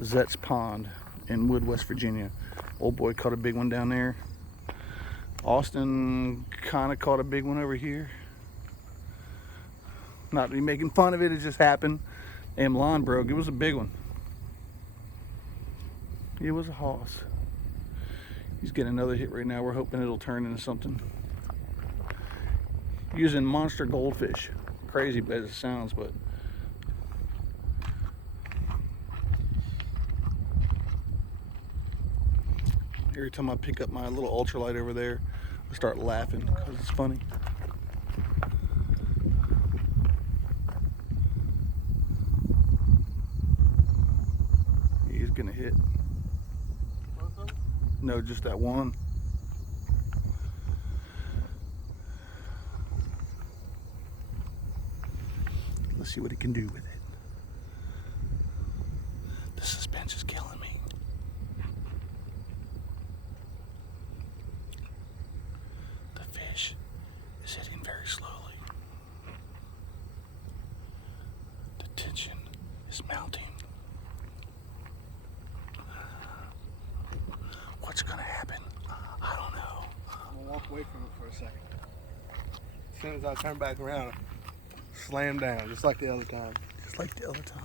Zetts Pond in Inwood, West Virginia. Old boy caught a big one down there. Austin kind of caught a big one over here. Not to be making fun of it, it just happened. Damn line broke. It was a big one. It was a hoss. He's getting another hit right now. We're hoping it'll turn into something. Using monster goldfish. Crazy as it sounds, but every time I pick up my little ultralight over there, I start laughing because it's funny. He's gonna hit. No, just that one. Let's see what he can do with it. The suspense is killing me. The fish is hitting very slowly. The tension is mounting. What's gonna happen? I don't know. I'm gonna walk away from it for a second. As soon as I turn back around, slam down, just like the other time. Just like the other time.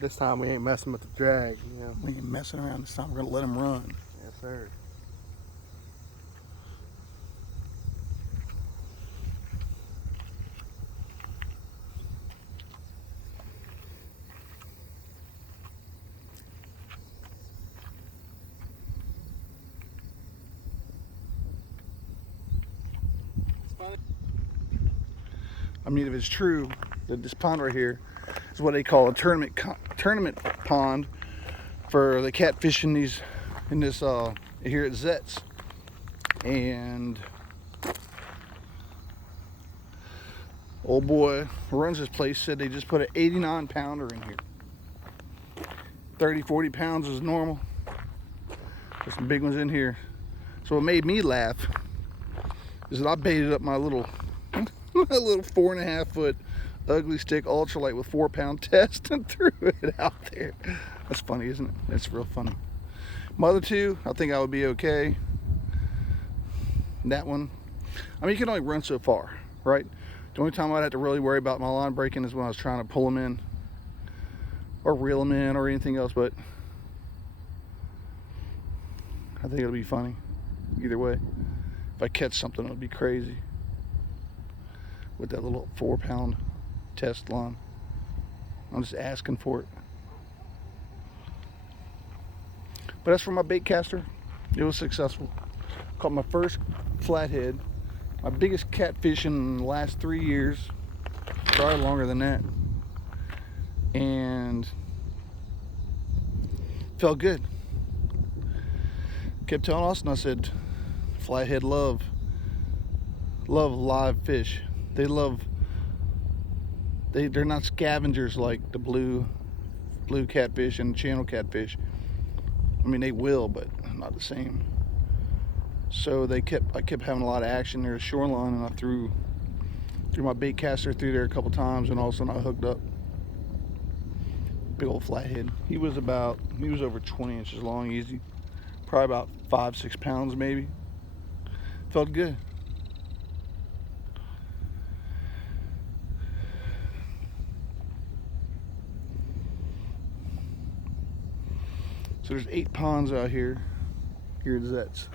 This time we ain't messing with the drag, you know. We ain't messing around this time. We're gonna let him run. Yes, sir. I mean, if it's true that this pond right here is what they call a tournament pond for the catfish in this here at Zetts, and old boy who runs this place said they just put an 89 pounder in here. 30-40 pounds is normal. There's some big ones in here. So what made me laugh is that I baited up my little 4.5 foot ugly stick ultralight with 4-pound test and threw it out there. That's funny, isn't it? That's real funny. My other two, I think I would be okay. That one, I mean, you can only run so far, right? The only time I'd have to really worry about my line breaking is when I was trying to pull them in or reel them in or anything else, but I think it'll be funny either way. If I catch something, it'll be crazy with that little 4-pound test line. I'm just asking for it. But as for my bait caster, it was successful. Caught my first flathead, my biggest catfish in the last 3 years, probably longer than that, and felt good. Kept telling Austin, I said, flathead love live fish. They're not scavengers like the blue catfish and channel catfish. I mean, they will, but not the same. So I kept having a lot of action near the shoreline, and I threw my bait caster through there a couple times, and all of a sudden I hooked up big old flathead. He was over 20 inches long, easy, probably about 5-6 pounds maybe. Felt good. So there's 8 ponds out here at Zetts.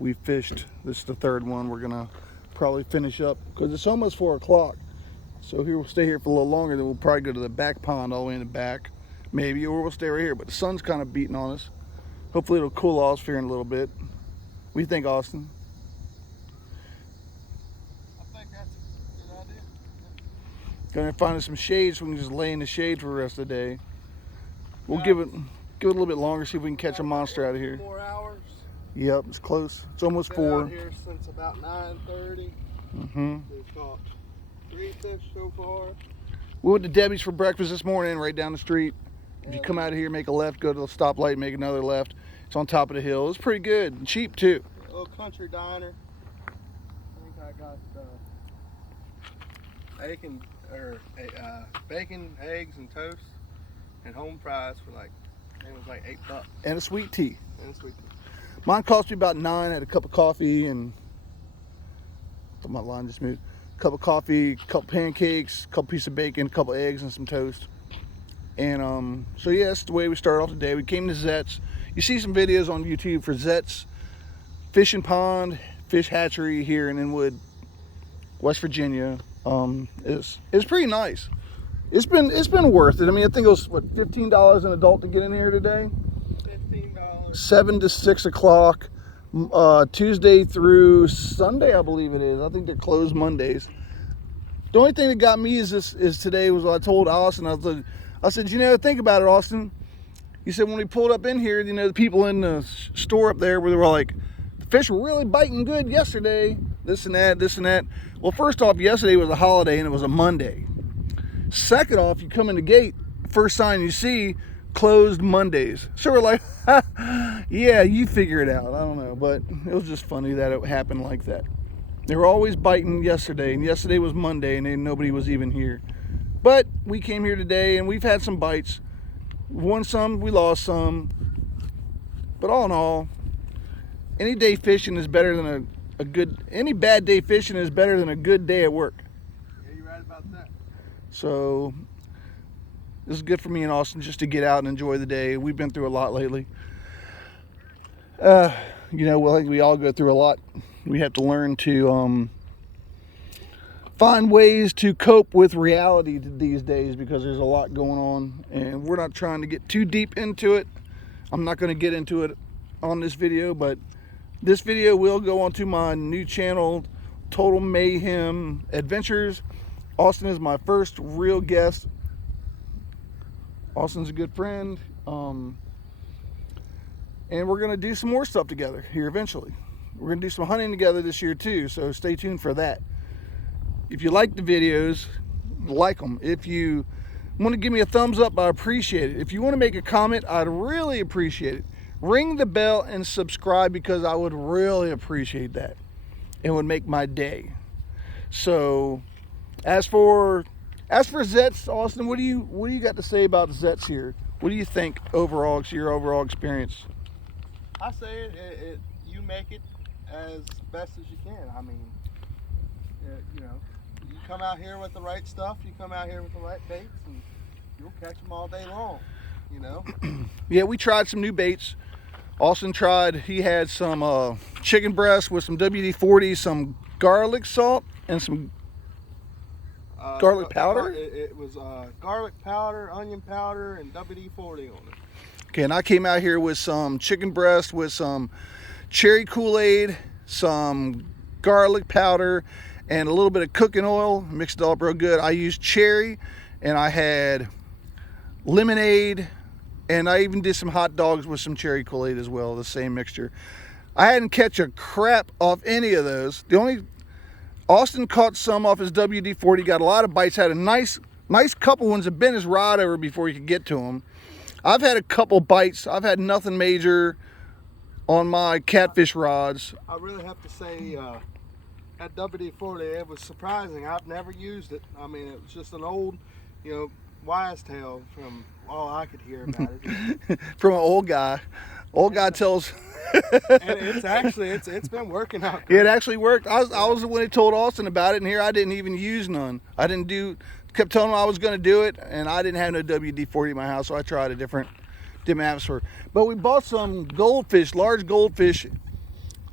We fished, this is the 3rd one. We're gonna probably finish up because it's almost 4 o'clock. So here we'll stay here for a little longer, then we'll probably go to the back pond all the way in the back, maybe, or we'll stay right here. But the sun's kind of beating on us. Hopefully it'll cool off here in a little bit. What do you think, Austin? I think that's a good idea. Gonna find us some shade so we can just lay in the shade for the rest of the day. We'll give it a little bit longer, see if we can catch a monster out of here. 4 hours. Yep, it's close. It's almost Been 4. out here since about 9:30. We've caught 3 fish so far. We went to Debbie's for breakfast this morning, right down the street. If you come out of here, make a left, go to the stoplight, make another left. It's on top of the hill. It's pretty good and cheap too. A little country diner. I think I got bacon, eggs, and toast, and home fries for like, it was like $8. And a sweet tea. And sweet tea. Mine cost me about $9. I had a cup of coffee and my line just moved. Cup of coffee, couple pancakes, couple pieces of bacon, a couple eggs, and some toast. And so yeah, that's the way we started off today. We came to Zetts. You see some videos on YouTube for Zetts Fish and Pond, Fish Hatchery here in Inwood, West Virginia. It's pretty nice. It's been worth it. I mean, I think it was what, $15 an adult to get in here today. $15. 7 to 6 o'clock. Tuesday through Sunday, I believe it is. I think they're closed Mondays. The only thing that got me is today was I told Austin, I said, you know, think about it, Austin. He said when we pulled up in here, you know, the people in the store up there where they were like, the fish were really biting good yesterday, this and that, this and that. Well, first off, yesterday was a holiday and it was a Monday. Second off, you come in the gate, first sign you see, closed Mondays. So we're like, yeah, you figure it out. I don't know, but it was just funny that it happened like that. They were always biting yesterday, and yesterday was Monday, and nobody was even here. But we came here today, and we've had some bites. We won some, we lost some. But all in all, any day fishing is better than any bad day fishing is better than a good day at work. Yeah, you're right about that. So this is good for me and Austin just to get out and enjoy the day. We've been through a lot lately. You know, well, I think we all go through a lot. We have to learn to find ways to cope with reality these days because there's a lot going on, and we're not trying to get too deep into it. I'm not going to get into it on this video, but this video will go onto my new channel, Total Mayhem Adventures. Austin is my first real guest. Austin's a good friend, and we're going to do some more stuff together here eventually. We're going to do some hunting together this year too, so stay tuned for that. If you like the videos, like them. If you want to give me a thumbs up, I appreciate it. If you want to make a comment, I'd really appreciate it. Ring the bell and subscribe because I would really appreciate that. It would make my day. So, as for Zetts, Austin, what do you got to say about Zetts here? What do you think overall? Your overall experience? I say you make it as best as you can. I mean, you know, you come out here with the right stuff, you come out here with the right baits, and you'll catch them all day long. You know. Yeah, we tried some new baits. Austin tried. He had some chicken breast with some WD-40, some garlic salt, and some garlic powder? It was garlic powder, onion powder, and WD-40 on it. Okay, and I came out here with some chicken breast with some cherry Kool-Aid, some garlic powder, and a little bit of cooking oil. Mixed it all up real good. I used cherry, and I had lemonade, and I even did some hot dogs with some cherry Kool-Aid as well, the same mixture. I hadn't catch a crap off any of those. Austin caught some off his WD-40, got a lot of bites, had a nice couple ones that bent his rod over before he could get to them. I've had a couple bites. I've had nothing major on my catfish rods. I really have to say, that WD-40, it was surprising. I've never used it. I mean, it was just an old, you know, wise tale from all I could hear about it. From an old guy. Old guy tells... And it's been working out great. It actually worked. I was the one who told Austin about it, and here I didn't even use none. Kept telling him I was going to do it, and I didn't have no WD-40 in my house, so I tried a different atmosphere. But we bought some goldfish, large goldfish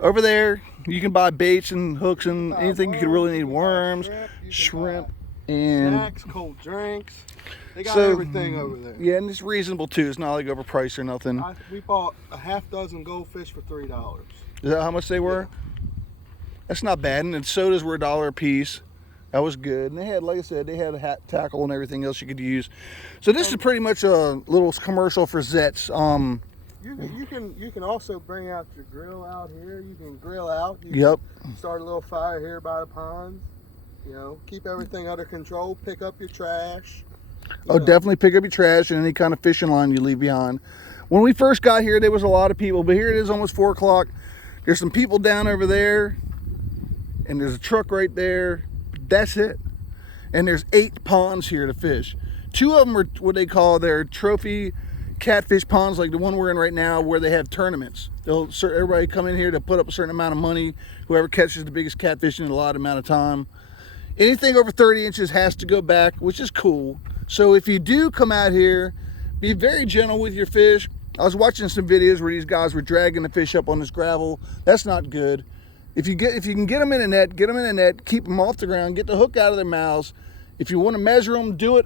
over there. You can buy baits and hooks and anything you could really need. Worms, shrimp, and snacks, cold drinks. They got everything over there. Yeah, and it's reasonable too. It's not like overpriced or nothing. We bought a half dozen goldfish for $3. Is that how much they were? Yeah. That's not bad. And then sodas were $1 a piece. That was good. And they had, like I said, they had a hat tackle and everything else you could use. So this is pretty much a little commercial for Zetts. You can also bring out your grill out here. You can grill out. You can start a little fire here by the ponds. You know, keep everything under control. Pick up your trash. Oh, definitely pick up your trash and any kind of fishing line you leave behind. When we first got here, there was a lot of people, but here it is almost 4 o'clock. There's some people down over there, and there's a truck right there. That's it. and there's 8 ponds here to fish. 2 of them are what they call their trophy catfish ponds, like the one we're in right now, where they have tournaments. Everybody come in here to put up a certain amount of money. Whoever catches the biggest catfish in a lot amount of time. Anything over 30 inches has to go back, which is cool. So if you do come out here, be very gentle with your fish. I was watching some videos where these guys were dragging the fish up on this gravel. That's not good. If you can get them in a net, get them in a net, keep them off the ground, get the hook out of their mouths. If you want to measure them, do it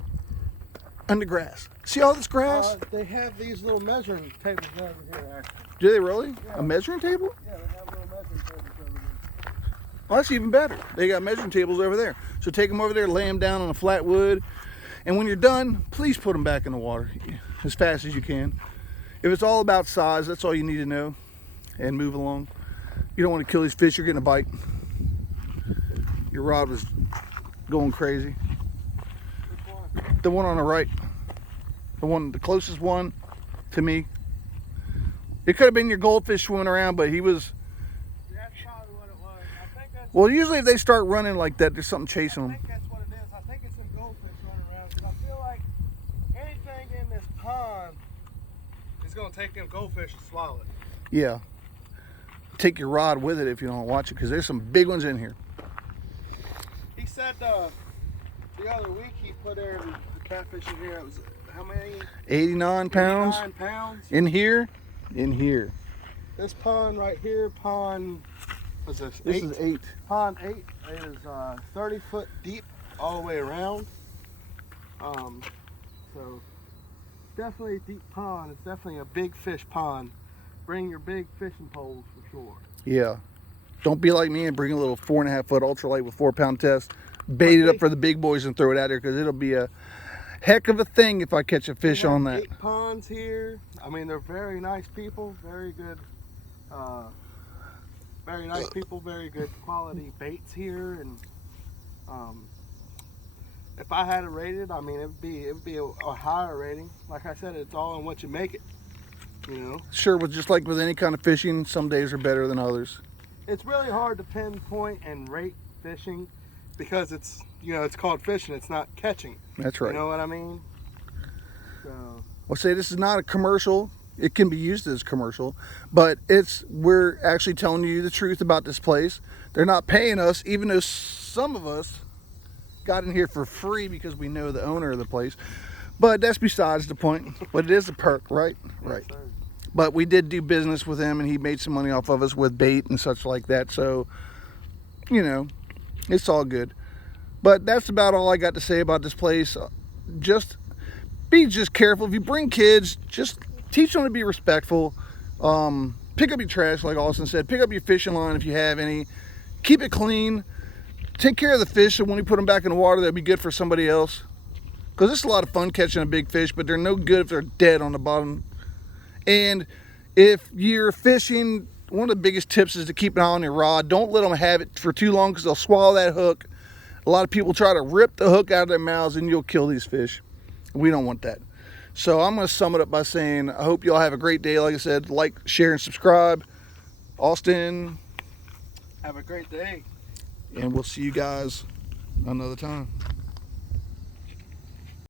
on the grass. See all this grass? They have these little measuring tables over here, actually. Do they really? Yeah. A measuring table? Yeah, they have little measuring tables over there. Well, that's even better. They got measuring tables over there. So take them over there, lay them down on a flat wood, and when you're done, please put them back in the water as fast as you can. If it's all about size, that's all you need to know, and move along. You don't want to kill these fish. You're getting a bite. Your rod was going crazy. Which one? The one on the right. The closest one to me. It could have been your goldfish swimming around, but he was... That's probably what it was. I think that's... Well, usually if they start running like that, there's something chasing I them. think that's what it is. I think it's some goldfish running around. Because I feel like anything in this pond is going to take them goldfish and swallow it. Yeah. Take your rod with it if you don't watch it, because there's some big ones in here. He said the other week he put the catfish in here. It was how many? 89 pounds. 89 pounds. In here. In here. This pond right here, pond, what's this? This is 8. Pond 8. It is 30 foot deep all the way around. So definitely a deep pond. It's definitely a big fish pond. Bring your big fishing poles for sure. Yeah. Don't be like me and bring a little 4.5 foot ultralight with 4-pound test. Bait it up for the big boys and throw it out there, because it'll be a heck of a thing if I catch a fish on that. 8 ponds here. I mean, they're very nice people, very good, very nice people, very good quality baits here. And if I had to rate it, I mean, it would be a higher rating. Like I said, it's all in what you make it. You know. Sure, but just like with any kind of fishing, some days are better than others. It's really hard to pinpoint and rate fishing, because it's, you know, it's called fishing. It's not catching. That's right. You know what I mean? So. I'll say this is not a commercial. It can be used as commercial, but we're actually telling you the truth about this place. They're not paying us, even though some of us got in here for free because we know the owner of the place. But that's besides the point. But it is a perk, right? Right. Yes, sir. But we did do business with him, and he made some money off of us with bait and such like that. So, you know, it's all good. But that's about all I got to say about this place. Just be careful. If you bring kids, just teach them to be respectful. Pick up your trash, like Austin said. Pick up your fishing line if you have any. Keep it clean. Take care of the fish, so when you put them back in the water, they'll be good for somebody else. Because it's a lot of fun catching a big fish, but they're no good if they're dead on the bottom. And if you're fishing, one of the biggest tips is to keep an eye on your rod. Don't let them have it for too long, because they'll swallow that hook. A lot of people try to rip the hook out of their mouths, and you'll kill these fish. We don't want that. So I'm going to sum it up by saying I hope you all have a great day. Like I said, like, share, and subscribe. Austin. Have a great day. And we'll see you guys another time.